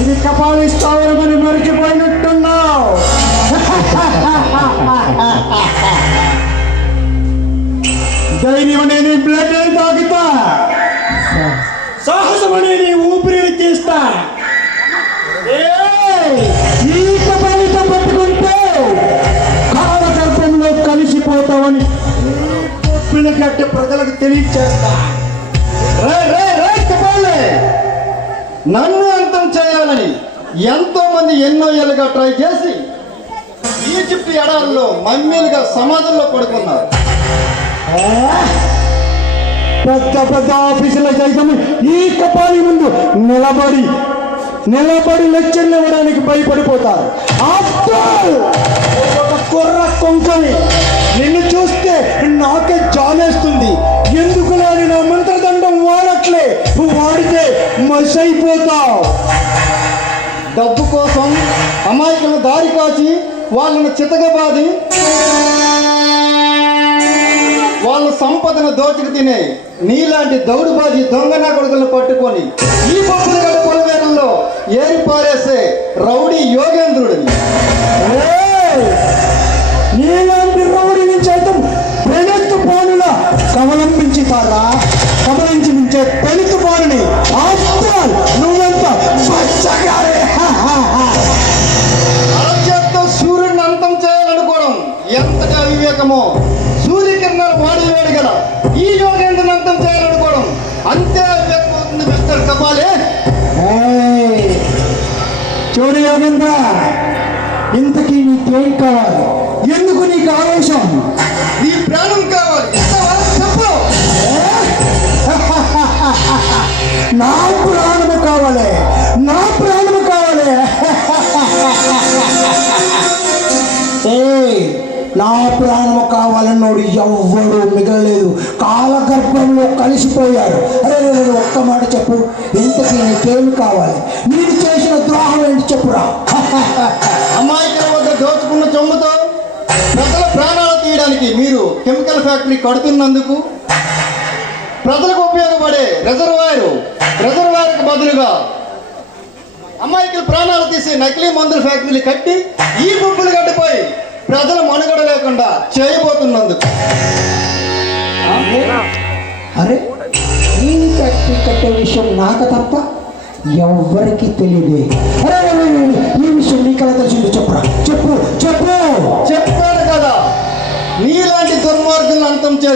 ఇది కపాలి స్థావరమని మరిచిపోయినట్టున్నావు. ధైర్యం అనే నీ బ్లడ్ తాగుతా, సాహసం అనే నీ ఊపిరిని తీస్తా. ఈ కపాలితో పట్టుకుంటే కాలగర్భంలో కలిసిపోతావని పిల్లగట్టే ప్రజలకు తెలియచేస్తా. నన్ను అంతం చేయాలని ఎంతో మంది ఎన్నో ఏళ్ళుగా ట్రై చేసి ఈజిప్ట్ ఎడారిలో మమ్మీలుగా సమాధుల్లో పడుకున్నారు. పెద్ద పెద్ద ఆఫీసుల సైతం ఈ కపాలి ముందు నిలబడి లెక్చర్లు ఇవ్వడానికి భయపడిపోతారు. ఒక కుర్ర కొంకని నిన్ను చూస్తే నాకే జాలేస్తుంది. ఎందుకు లేని నా మంత్రదండం వాడట్లే, వాడితే మసైపోతావు. డబ్బు కోసం అమాయకులను దారి కాచి వాళ్ళను చితకబాది వాళ్ళ సంపదను దోచుకు తినే నీలాంటి దౌడుబాజీ దొంగనా కొడుకులను పట్టుకొని ఈ పప్పుల పొలవేరుల్లో ఏరి పారేసే రౌడీ యోగేంద్రుడిని. నీలాంటి రౌడీని సైతం పెనెత్తు పానులా కమలించి మించే పెనెత్తు పానుని నువ్వెంత అరచేత్తో సూర్యుడిని అంతం చేయాలనుకోవడం ఎంతగా వివేకమో, సూర్యకిరణాలు వాడివేడు కదా ఈ యోగేంద్రుని అంతం చేయాలనుకోవడం అంతే వివేకం అవుతుంది మిస్టర్ కపాలే. చూడు యోగేంద్ర, ఇంతకీ నీకేం కావాలి? ఎందుకు నీకు ఆవేశం? నీ ప్రాణం కావాలి. చెప్పు. నా ప్రాణము కావాలి. నా ప్రాణము కావాలన్నోడు ఎవ్వడు మిగలలేదు. కాలగర్భంలో కలిసిపోయాడు. అరే ఒక్క మాట చెప్పు, ఇంతకీ నీకేమి కావాలి? నేను చేసిన ద్రోహం ఏంటి చెప్పురా. అమాయకుల వద్ద దోచుకున్న చొమ్ముతో ప్రజల ప్రాణాలు తీయడానికి మీరు కెమికల్ ఫ్యాక్టరీ కడుతున్నందుకు ప్రజలకు ఉపయోగపడే రిజర్వాయర్కు బదులుగా అమాయకుల ప్రాణాలు తీసి నకిలీ మందుల ఫ్యాక్టరీలు కట్టి ఈ బొబ్బులు గడ్డిపోయి ప్రజల మనుగడ లేకుండా చేయబోతున్నందుకు. అరే ఈ ఫ్యాక్టరీ కట్టే విషయం నాకు తప్ప ఎవ్వరికి తెలియదే. అరే ఈ విషయం నీకలా తెలిసింది చెప్పురా. చెప్పాడు కదా, నీలాంటి దుర్మార్గులను అంతం చేసి